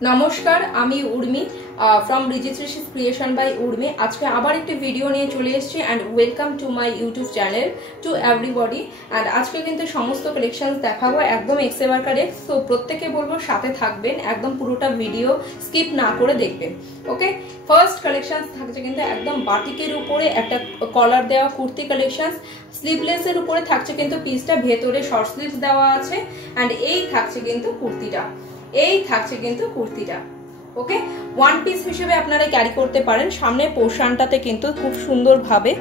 নমস্কার, আমি Urmi from registration creation by Urmi. আজকে আবার একটি ভিডিও নিয়ে চলে এসেছি and welcome to my YouTube channel to everybody. And আজকে কিন্তু সমস্ত কালেকশনস দেখাবো একদম এক্স এভার এক্স। তো প্রত্যেকে বলবো সাথে থাকবেন, একদম পুরোটা ভিডিও স্কিপ না করে দেখবেন। ওকে, ফার্স্ট কালেকশন থাকছে কিন্তু একদম বাটিকের উপরে একটা কলার দেওয়া কুর্তি কালেকশন, স্লিভলেসের উপরে থাকছে কিন্তু পিসটা, ভেতরে শর্ট স্লিভস দেওয়া আছে অ্যান্ড এই থাকছে কিন্তু কুর্তিটা, ওকে। ওয়ান পিস হিসেবে আপনারা ক্যারি করতে পারেন। সামনের পোর্শনটাতে কিন্তু খুব সুন্দরভাবে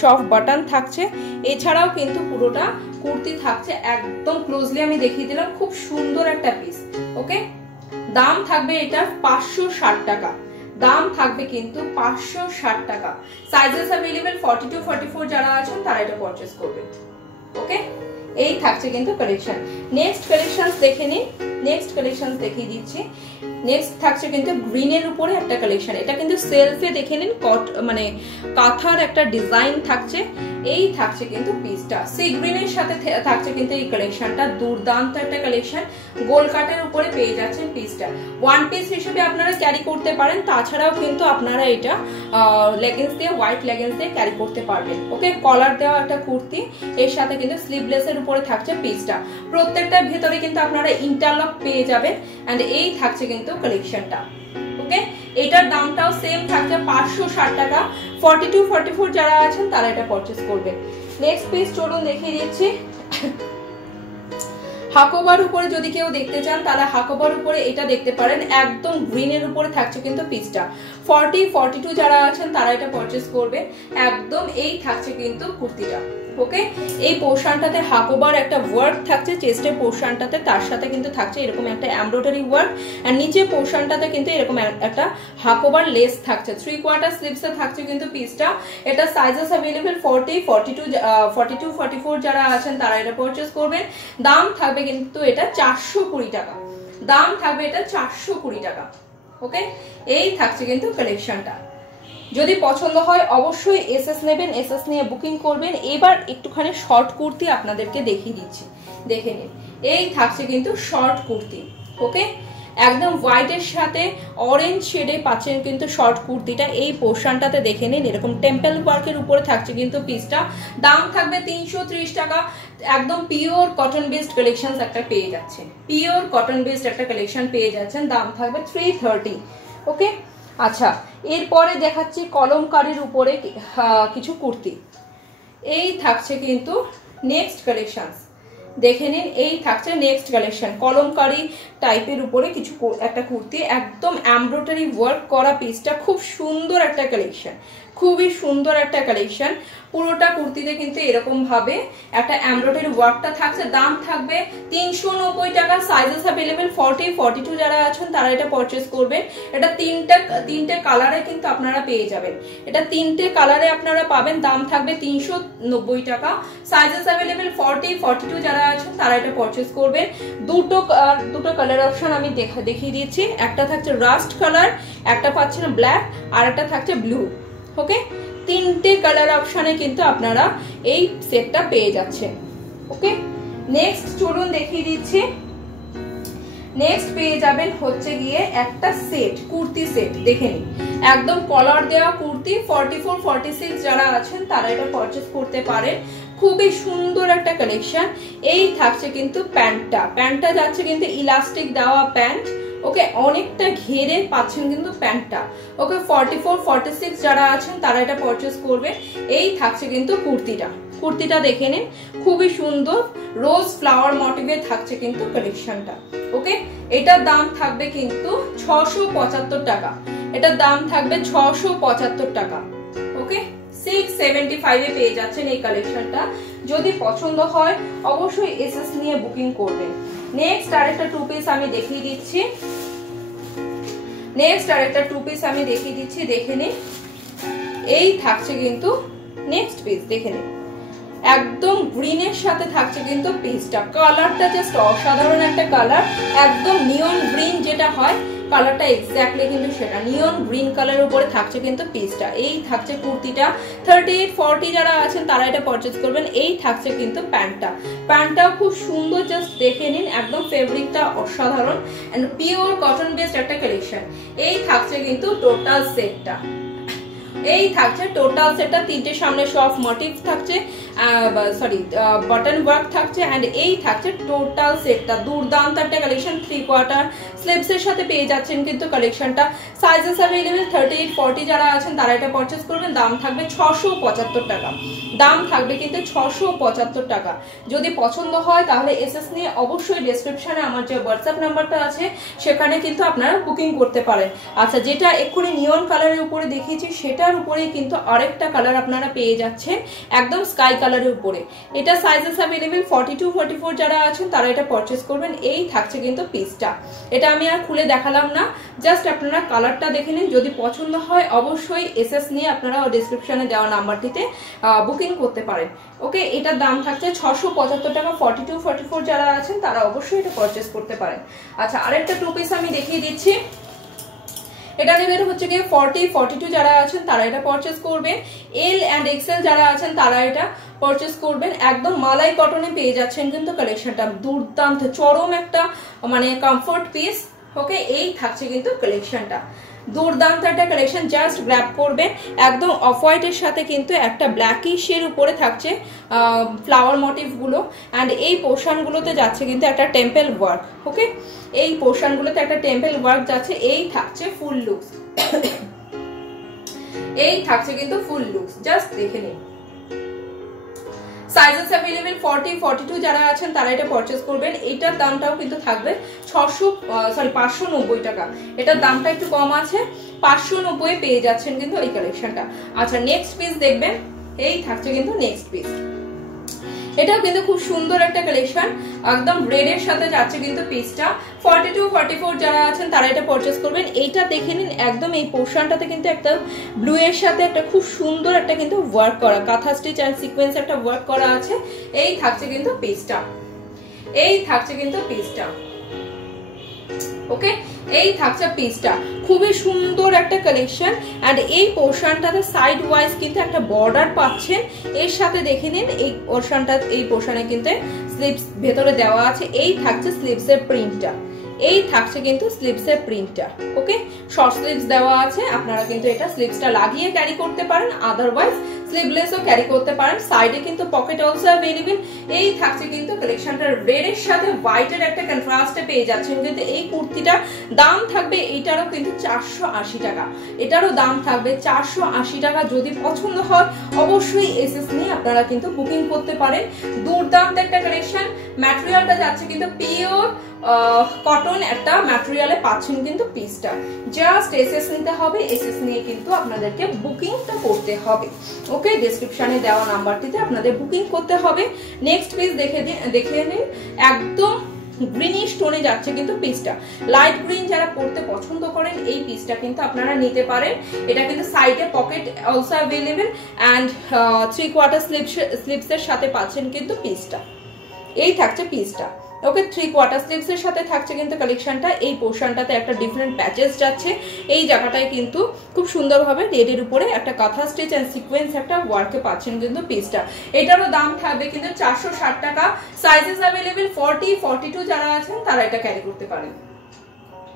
সফট বাটন থাকছে, এছাড়াও কিন্তু পুরোটা কুর্তি থাকছে একদম ক্লোজলি আমি দেখিয়ে দিলাম, খুব সুন্দর একটা পিস। ওকে, দাম থাকবে এটা 560 টাকা, দাম থাকবে কিন্তু 560 টাকা। সাইজেস অ্যাভেলেবেল 42-44 যারা আছেন তারা এটা পারচেজ করবেন। ওকে, এই থাকছে কিন্তু কালেকশন। নেক্সট কালেকশন দেখে নিন, নেক্সট কালেকশন দেখিয়ে দিচ্ছি। নেক্সট থাকছে কিন্তু গ্রিনের উপরে একটা কালেকশন, এটা কিন্তু সেলফে দেখে নিন, মানে কাঁথার একটা ডিজাইন থাকছে, এই থাকছে কিন্তু পিসটা। সি গ্রিনের সাথে থাকছে কিন্তু এই কালেকশনটা, দুর্দান্ত একটা কালেকশন। গোল কাটের উপরে পেয়ে যাচ্ছেন পিসটা। ওয়ান পিস হিসেবে আপনারা ক্যারি করতে পারেন, তাছাড়াও কিন্তু আপনারা এটা লেগিংস দিয়ে, হোয়াইট লেগিংস দিয়ে ক্যারি করতে পারবেন। ওকে, কলার দেওয়া একটা কুর্তি, এর সাথে কিন্তু স্লিভলেসের উপরে থাকছে পিসটা। প্রত্যেকটার ভেতরে কিন্তু আপনারা ইন্টারলক পেয়ে যাবেন এন্ড এই থাকছে কিন্তু কালেকশনটা। ওকে, এটার দামটাও সেম থাকছে 560 টাকা। 42-44 যারা আছেন তারা এটা পারচেজ করবেন। নেক্সট পিস চলুন দেখিয়ে দিচ্ছি। হাকোবার উপরে যদি কেউ দেখতে চান তাহলে হাকোবার উপরে এটা দেখতে পারেন, একদম গ্রিনের উপরে থাকছে কিন্তু পিসটা। 40-42 যারা আছেন তারা এটা পারচেজ করবেন। একদম এই থাকছে কিন্তু কুর্তিটা। ওকে, এই পোর্শনটাতে হাকোবার একটা ওয়ার্ক থাকছে, চেস্টের পোর্শনটাতে তার সাথে কিন্তু থাকছে এরকম একটা এমব্রয়ডারি ওয়ার্ক, আর নিচে পোর্শনটাতে কিন্তু এরকম একটা হাকোবার লেস থাকছে। 3/4 স্লিভসে থাকছে কিন্তু পিসটা। এটা সাইজেস অ্যাভেলেবল 42-44 যারা আছেন তারা এটা পারচেজ করবেন। দাম থাকবে কিন্তু এটা 420 টাকা, দাম থাকবে এটা 420 টাকা। ওকে, এই থাকছে কিন্তু কালেকশনটা। যদি পছন্দ হয় অবশ্যই এসএস নেবেন, এসএস নিয়ে বুকিং করবেন। এবার একটুখানি শর্ট কুর্তি আপনাদেরকে দেখিয়ে দিচ্ছি, দেখে নিন। এই থাকছে কিন্তু শর্ট কুর্তি। ওকে, একদম হোয়াইটের সাথে অরেঞ্জ শেডে পাচ্ছেন কিন্তু শর্ট কুর্তিটা। এই পোর্শনটাতে দেখে নিন, এরকম টেম্পল ওয়ার্কের উপরে থাকছে কিন্তু পিসটা। দাম থাকবে 330 টাকা। একদম পিওর কটন বেসড কালেকশন একটা পেয়ে যাচ্ছেন, পিওর কটন বেসড একটা কালেকশন পেয়ে যাচ্ছেন। দাম থাকবে 330। ওকে, আচ্ছা, এরপরে দেখাচ্ছি কলমকারীর উপরে কিছু কুর্তি। এই থাকছে কিন্তু নেক্সট কালেকশন, দেখে নিন। এই থাকছে নেক্সট কালেকশন, কলমকারী টাইপের উপরে কিছু একটা কুর্তি, একদম এমব্রয়ডারি ওয়ার্ক করা পিসটা। খুব সুন্দর একটা কালেকশন, খুবই সুন্দর একটা কালেকশন। পুরোটা কুর্তিতে কিন্তু এরকম ভাবে একটা এমব্রয়ডারি ওয়ার্কটা থাকছে। দাম থাকবে 390 টাকা। সাইজেস অ্যাভেলেবেল 40-42 যারা আছেন তারা এটা পারচেজ করবেন। এটা তিনটে কালারে কিন্তু আপনারা পেয়ে যাবেন, এটা তিনটে কালারে আপনারা পাবেন। দাম থাকবে 390 টাকা। সাইজেস অ্যাভেলেবেল 40-42 যারা আছেন তারা এটা পারচেজ করবেন। দুটো কালার অপশন আমি দেখিয়ে দিচ্ছি। একটা থাকছে রাস্ট কালার, একটা পাচ্ছেন ব্ল্যাক, আর একটা থাকছে ব্লু। ওকে, তিনটে কালার অপশনে কিন্তু আপনারা এই সেটটা পেয়ে যাচ্ছেন। ওকে, নেক্সট চলুন দেখিয়ে দিচ্ছি। নেক্সট পেয়ে যাবেন হচ্ছে গিয়ে একটা সেট, কুর্তি সেট, দেখে নিন। একদম কলার দেওয়া কুর্তি। 44-46 যারা আছেন তারা এটা পারচেজ করতে পারেন। খুবই সুন্দর একটা কালেকশন। এই থাকছে কিন্তু প্যান্টটা যাচ্ছে কিন্তু ইলাস্টিক দেওয়া প্যান্ট। ওকে, অনেকটা ঘেরে পাচ্ছেন কিন্তু প্যান্টটা। ওকে, 44-46 যারা আছেন তারা এটা পারচেজ করবে। এই থাকছে কিন্তু কুর্তিটা দেখে নিন, খুবই সুন্দর রোজ ফ্লাওয়ার মোটিভে থাকছে কিন্তু কালেকশনটা। ওকে, এটার দাম থাকবে কিন্তু 675 টাকা, এটার দাম থাকবে 675 টাকা। ওকে, 675 এ পেয়ে যাচ্ছেন এই কালেকশনটা। যদি পছন্দ হয় অবশ্যই এসএস নিয়ে বুকিং করবেন। নেক্সট আরেকটা টু পিস আমি দেখিয়ে দিচ্ছি, দেখে নিন। এই থাকছে কিন্তু নেক্সট পিস, দেখে নিন। একদম গ্রিনের সাথে থাকছে কিন্তু পিসটা। কালারটা জাস্ট অসাধারণ একটা কালার, একদম নিয়ন গ্রিন যেটা হয় কালারটা এক্স্যাক্টলি কিন্তু সেটা নিয়ন গ্রিন কালারের উপরে থাকছে কিন্তু পিসটা। এই থাকছে কুর্তিটা, 38-40 যারা আছেন তারা এটা পারচেজ করবেন। এই থাকছে কিন্তু প্যান্টটাও খুব সুন্দর, জাস্ট দেখে নিন, একদম ফেব্রিকটা অসাধারণ এন্ড পিওর কটন বেসড একটা কালেকশন। এই থাকছে কিন্তু টোটাল সেটটা, এই থাকছে টোটাল সেটটা, তিনটে সামনে সফট মোটিভ থাকছে, বাটন ওয়ার্ক থাকছে এন্ড এই থাকছে টোটাল সেটটা। দুর্দান্ত একটা কালেকশন, 3/4 স্লিভস এর সাথে পেয়ে যাচ্ছেন কিন্তু কালেকশনটা। সাইজেস अवेलेबल 38-40 যারা আছেন তারা এটা পারচেজ করবেন। দাম থাকবে 675 টাকা, দাম থাকবে কিন্তু 675 টাকা। যদি পছন্দ হয় তাহলে এসএস নিয়ে অবশ্যই ডেসক্রিপশনে আমার যে হোয়াটসঅ্যাপ নাম্বারটা আছে সেখানে কিন্তু আপনারা বুকিং করতে পারেন। আচ্ছা, যেটা এক্ষুনি নিয়ন কালারের উপরে দেখিয়েছি সেটার উপরেই কিন্তু আরেকটা কালার আপনারা পেয়ে যাচ্ছেন, একদম স্কাই কালারের উপরে। এটা সাইজেস अवेलेबल 42-44 যারা আছেন তারা এটা পারচেজ করবেন। এই থাকছে কিন্তু পিসটা, এটা আমি আর খুলে দেখালাম না, জাস্ট আপনারা কালারটা দেখে নিন। যদি পছন্দ হয় অবশ্যই এসএস নিয়ে আপনারা ডেসক্রিপশনে দেওয়া নাম্বারটিতে বুকিং করতে পারেন। ওকে, এটার দাম থাকছে 675 টাকা। 42-44 যারা আছেন তারা অবশ্যই এটা পারচেজ করতে পারেন। আচ্ছা, আরেকটা টু পিস আমি দেখিয়ে দিচ্ছি। এটা নেবেন হচ্ছে গিয়ে 40-42 যারা আছেন তারা এটা পারচেজ করবেন। এল এন্ড এক্সেল যারা আছেন তারা এটা পারচেজ করবেন। একদম মালাই কটনে পেয়ে যাচ্ছেন কিন্তু কালেকশনটা, দুর্দান্ত চরম একটা মানে কমফোর্ট পিস। ওকে, এই থাকছে কিন্তু কালেকশনটা, দুর্দান্ত একটা কালেকশন, জাস্ট গ্র্যাব করবেন। একদম অফ হোয়াইটের সাথে কিন্তু একটা ব্ল্যাকিশ এর উপরে থাকছে ফ্লাওয়ার মোটিভ গুলো এন্ড এই পোর্শন গুলোতে যাচ্ছে কিন্তু একটা টেম্পল ওয়ার্ক। ওকে, এই পোর্শন গুলোতে একটা টেম্পল ওয়ার্ক যাচ্ছে। এই থাকছে ফুল লুকস, এই থাকছে কিন্তু ফুল লুকস, জাস্ট দেখে নিন। সাইজেস अवेलेबल 40-42 যারা আছেন তারা এটা পারচেজ করবেন। এটার দামটাও কিন্তু থাকবে 590 টাকা। এটার দামটা একটু কম আছে, 590 পেয়ে যাচ্ছেন কিন্তু এই কালেকশনটা। আচ্ছা, নেক্সট পিস দেখবেন, এই থাকছে কিন্তু নেক্সট পিস। এটাও কিন্তু খুব সুন্দর একটা কালেকশন, একদম রেড এর সাথে যাচ্ছে কিন্তু পিসটা। 42-44 যারা আছেন তারা এটা পারচেজ করবেন। এইটা দেখে নিন, একদম এই পোর্শনটাতে কিন্তু একটা ব্লু এর সাথে একটা খুব সুন্দর একটা কিন্তু ওয়ার্ক করা, কাঁথা স্টিচ এন্ড সিকোয়েন্স একটা ওয়ার্ক করা আছে। এই থাকছে কিন্তু পিসটা, এই থাকছে কিন্তু পিসটা। ওকে, এই থাকছে পিসটা, খুবই সুন্দর একটা কালেকশন এন্ড এই পোর্শনটাতে সাইড ওয়াইজ কিন্তু একটা বর্ডার পাচ্ছেন। এর সাথে দেখে নিন এই পোর্শনটা, এই পোর্শনে কিন্তু স্লিভস ভেতরে দেওয়া আছে। এই থাকছে স্লিভস এর প্রিন্টটা, এই থাকছে কিন্তু স্লিভস এর প্রিন্টটা। ওকে, শর্ট স্লিভস দেওয়া আছে, আপনারা কিন্তু এটা স্লিভসটা লাগিয়ে ক্যারি করতে পারেন, আদারওয়াইজ স্লিভলেসও ক্যারি করতে পারেন। সাইডে কিন্তু পকেট অলসো अवेलेबल। এই থাকছে কিন্তু কালেকশনটা রেড এর সাথে হোয়াইট এর একটা কন্ট্রাস্টে পেয়ে যাচ্ছেন কিন্তু এই কুর্তিটা। দাম থাকবে এইটারও কিন্তু 480 টাকা, এটারও দাম থাকবে 480 টাকা। যদি পছন্দ হয় অবশ্যই এসএস নিয়ে আপনারা কিন্তু বুকিং করতে পারেন। দুর্দান্ত একটা কালেকশন, ম্যাটেরিয়ালটা যাচ্ছে কিন্তু পিওর কটন একটা ম্যাটেরিয়ালে পাচ্ছেন কিন্তু পিসটা। জাস্ট এসএস নিতে হবে, এসএস নিয়ে কিন্তু আপনাদেরকে বুকিংটা করতে হবে। ওকে, ডেসক্রিপশনে দেওয়া নাম্বারটিতে আপনাদের বুকিং করতে হবে। নেক্সট পিস দেখে নিন, একদম গ্রিনিশ টোনে যাচ্ছে কিন্তু পিসটা। লাইট গ্রিন যারা পরতে পছন্দ করেন এই পিসটা কিন্তু আপনারা নিতে পারেন। এটা কিন্তু সাইডে pocket also available and 3/4 sleeves এর সাথে পাচ্ছেন কিন্তু পিসটা। এই থাকছে পিসটা। ওকে, 3/4 স্লিভস এর সাথে থাকছে কিন্তু কালেকশনটা। এই পোর্শনটাতে একটা ডিফারেন্ট প্যাচেস যাচ্ছে, এই জায়গাটায় কিন্তু খুব সুন্দরভাবে রেডের উপরে একটা কাঁথা স্টিচ এন্ড সিকোয়েন্স একটা ওয়ার্কে পাচ্ছেন কিন্তু পিসটা। এটারও দাম থাকবে কিন্তু 460 টাকা। সাইজেস अवेलेबल 40-42 যারা আছেন তারা এটা ক্যারি করতে পারেন।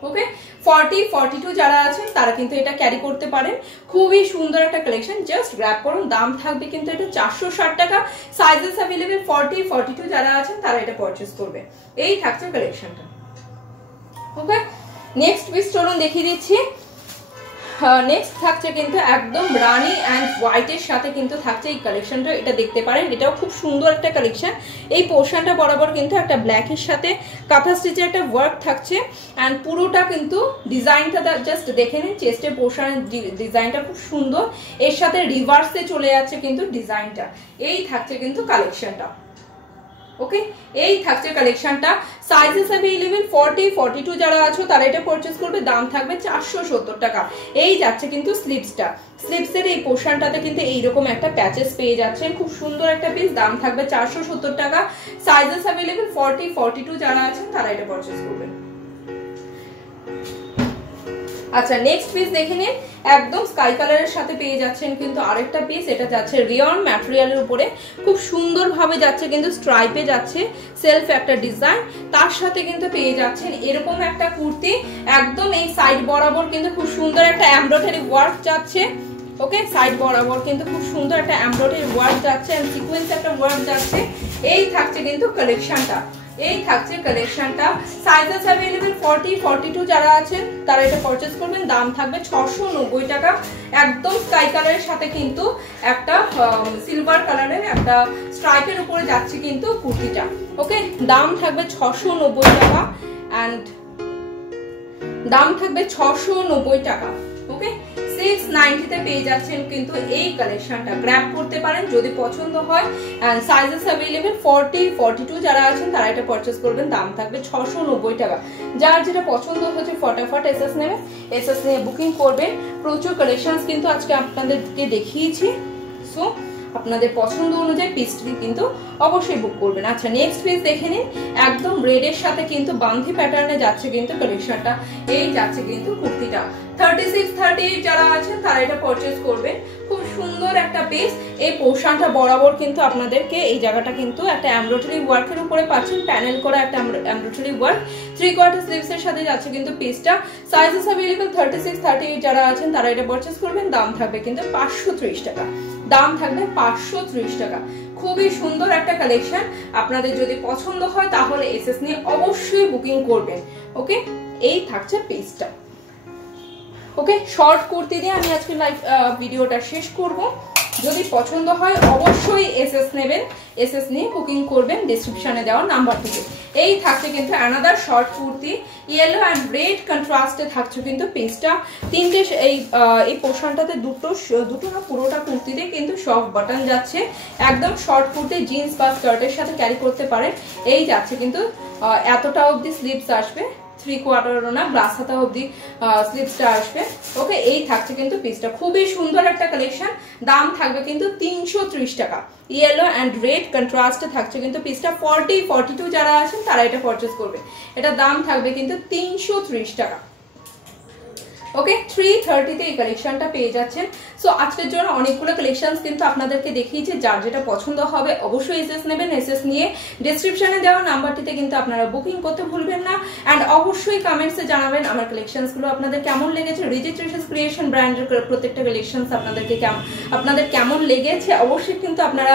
ওকে, 40-42 যারা আছেন তারা কিন্তু এটা ক্যারি করতে পারেন। খুবই সুন্দর একটা কালেকশন, জাস্ট গ্র্যাব করুন। দাম থাকবে কিন্তু এটা 460 টাকা। সাইজেস अवेलेबल 40-42 যারা আছেন তারা এটা পারচেজ করবে। এই থাকছে কালেকশনটা। ওকে, নেক্সট পিস চলুন দেখিয়ে দিচ্ছি। নেক্সট থাকছে কিন্তু একদম রানি এন্ড হোয়াইট এর সাথে কিন্তু থাকছে এই কালেকশনটা। এটা দেখতে পারেন, এটাও খুব সুন্দর একটা কালেকশন। এই পোর্শনটা বরাবর কিন্তু একটা ব্ল্যাক এর সাথে কাঁথা স্টিচের একটা ওয়ার্ক থাকছে এন্ড পুরোটা কিন্তু ডিজাইনটা জাস্ট দেখে নিন। চেস্টের পোর্শনের ডিজাইনটা খুব সুন্দর, এর সাথে রিভার্সে চলে যাচ্ছে কিন্তু ডিজাইনটা। এই থাকছে কিন্তু কালেকশনটা। ওকে, এই থাকছে কালেকশনটা। সাইজেস अवेलेबल 40-42 যারা আছো তারা এটা পারচেজ করবে। দাম থাকবে 470 টাকা। এই যাচ্ছে কিন্তু স্লিভসটা, স্লিভসের এই পোর্শনটাতে কিন্তু এইরকম একটা প্যাচেস পেয়ে যাচ্ছেন, খুব সুন্দর একটা পিস। দাম থাকবে 470 টাকা। সাইজেস अवेलेबल 40-42 যারা আছেন তারা এটা পারচেজ করবেন। আচ্ছা নেক্সট পিস দেখে নিন, একদম স্কাই কালারের সাথে পেয়ে যাচ্ছেন কিন্তু আরেকটা পিস। এটা যাচ্ছে রিয়ন ম্যাটেরিয়ালের উপরে, খুব সুন্দরভাবে যাচ্ছে কিন্তু স্ট্রাইপে যাচ্ছে, সেলফ একটা ডিজাইন, তার সাথে কিন্তু পেয়ে যাচ্ছেন এরকম একটা কুর্তি। একদম এই সাইড বরাবর কিন্তু খুব সুন্দর একটা এমব্রয়ডারি ওয়ার্ক যাচ্ছে। ওকে, সাইড বরাবর কিন্তু খুব সুন্দর একটা এমব্রয়ডারি ওয়ার্ক যাচ্ছে এন্ড সিকোয়েন্স একটা ওয়ার্ক যাচ্ছে। এই থাকছে কিন্তু কালেকশনটা, এই থাকছে কালেকশনটা। সাইজেস अवेलेबल 40 42 যারা আছেন তারা এটা পারচেজ করবেন। দাম থাকবে 690 টাকা। একদম স্কাই কালারের সাথে কিন্তু একটা সিলভার কালারের একটা স্ট্রাইপের উপরে যাচ্ছে কিন্তু কুর্তিটা। ওকে, দাম থাকবে 690 টাকা এন্ড দাম থাকবে 690 টাকা। ওকে, 690 তে পেয়ে যাচ্ছেন কিন্তু এই কালেকশনটা। গ্র্যাব করতে পারেন যদি পছন্দ হয় এন্ড সাইজেস अवेलेबल 40 42 যারা আছেন তারা এটা পারচেজ করবেন। দাম থাকবে 690 টাকা। যার যেটা পছন্দ হচ্ছে ফটাফট এসএস নেবেন, এসএস নিয়ে বুকিং করবেন। প্রচুর কালেকশনস কিন্তু আজকে আপনাদেরকে দেখিয়েছি, সো আপনাদের পছন্দ অনুযায়ী পিসটি কিন্তু অবশ্যই বুক করবেন। আচ্ছা নেক্সট পিস দেখে নিন, একদম রেডের সাথে কিন্তু বান্ধি প্যাটার্নে যাচ্ছে কিন্তু কালেকশনটা। এই যাচ্ছে কিন্তু কুর্তিটা। 36 38 যারা আছেন তারা এটা পারচেজ করবেন। খুব সুন্দর একটা পিস। এই পোর্শনটা বরাবর কিন্তু আপনাদেরকে এই জায়গাটা কিন্তু একটা এমব্রয়ডারি ওয়ার্কের উপরে পাচ্ছেন, প্যানেল করা একটা এমব্রয়ডারি ওয়ার্ক। 3/4 স্লিভস এর সাথে যাচ্ছে কিন্তু পিসটা। সাইজেস अवेलेबल 36 38 যারা আছেন তারা এটা পারচেজ করবেন। দাম থাকবে কিন্তু 530 টাকা। দাম থাকবে 530 টাকা। খুবই সুন্দর একটা কালেকশন। আপনাদের যদি পছন্দ হয় তাহলে এসএস নিয়ে অবশ্যই বুকিং করবেন। ওকে, এই থাকছে পিসটা। ওকে, শর্ট কুর্তি দিয়ে আমি আজকে লাইভ ভিডিওটা শেষ করব। যদি পছন্দ হয় অবশ্যই এসএস নেবেন, এসএস নিয়ে বুকিং করবেন ডেসক্রিপশনে দেওয়া নাম্বার থেকে। এই থাকছে কিন্তু another short kurti, yellow and red কন্ট্রাস্টে থাকছে কিন্তু পিসটা। তিনটে এই পোর্শনটাতে দুটো না পুরোটা কুর্তিতে কিন্তু সফট বাটন যাচ্ছে। একদম শর্ট কুর্তি জিন্স বা স্কার্টের সাথে ক্যারি করতে পারেন। এই যাচ্ছে কিন্তু এতটা অবধি স্লিভস আসবে, 3/4 না গ্লাস হাতা অবধি স্লিভসটা আসবে। ওকে, এই থাকছে কিন্তু পিসটা। খুবই সুন্দর একটা কালেকশন। দাম থাকবে কিন্তু 330 টাকা। ইয়েলো অ্যান্ড রেড কন্ট্রাস্টে থাকছে কিন্তু পিসটা। 40 42 যারা আছেন তারা এটা পারচেজ করবে। এটা দাম থাকবে কিন্তু 330 টাকা। ওকে, 330 তে এই কালেকশনটা পেয়ে যাচ্ছেন। সো আজকের জন্য অনেকগুলো কালেকশনস কিন্তু আপনাদেরকে দেখিয়েছি। যার যেটা পছন্দ হবে অবশ্যই এসএস নেবেন। এসএস নিয়ে ডেসক্রিপশনে দেওয়া নাম্বারটিতে কিন্তু আপনারা বুকিং করতে ভুলবেন না। এন্ড অবশ্যই কমেন্টসে জানাবেন আমার কালেকশনসগুলো আপনাদের কেমন লেগেছে। রিজিত রিসেস ক্রিয়েশন ব্র্যান্ডের প্রত্যেকটা কালেকশনস আপনাদের কেমন লেগেছে অবশ্যই কিন্তু আপনারা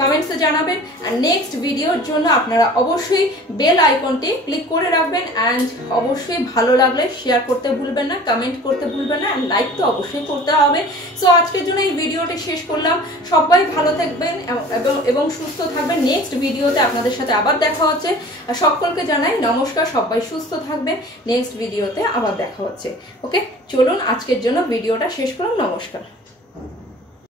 কমেন্টসে জানাবেন। এন্ড নেক্সট ভিডিওর জন্য আপনারা অবশ্যই বেল আইকনটি ক্লিক করে রাখবেন। এন্ড অবশ্যই ভালো লাগলে শেয়ার করতে ভুলবেন না, কমেন্ট করতে ভুলবেন না, এন্ড লাইক তো অবশ্যই করতে হবে। সো আজকের জন্য এই ভিডিওটি শেষ করলাম। সবাই ভালো থাকবেন এবং সুস্থ থাকবেন। নেক্সট ভিডিওতে আপনাদের সাথে আবার দেখা হচ্ছে। সকলকে জানাই নমস্কার, সবাই সুস্থ থাকবেন। নেক্সট ভিডিওতে আবার দেখা হচ্ছে। ওকে, চলুন আজকের জন্য ভিডিওটা শেষ করুন। নমস্কার।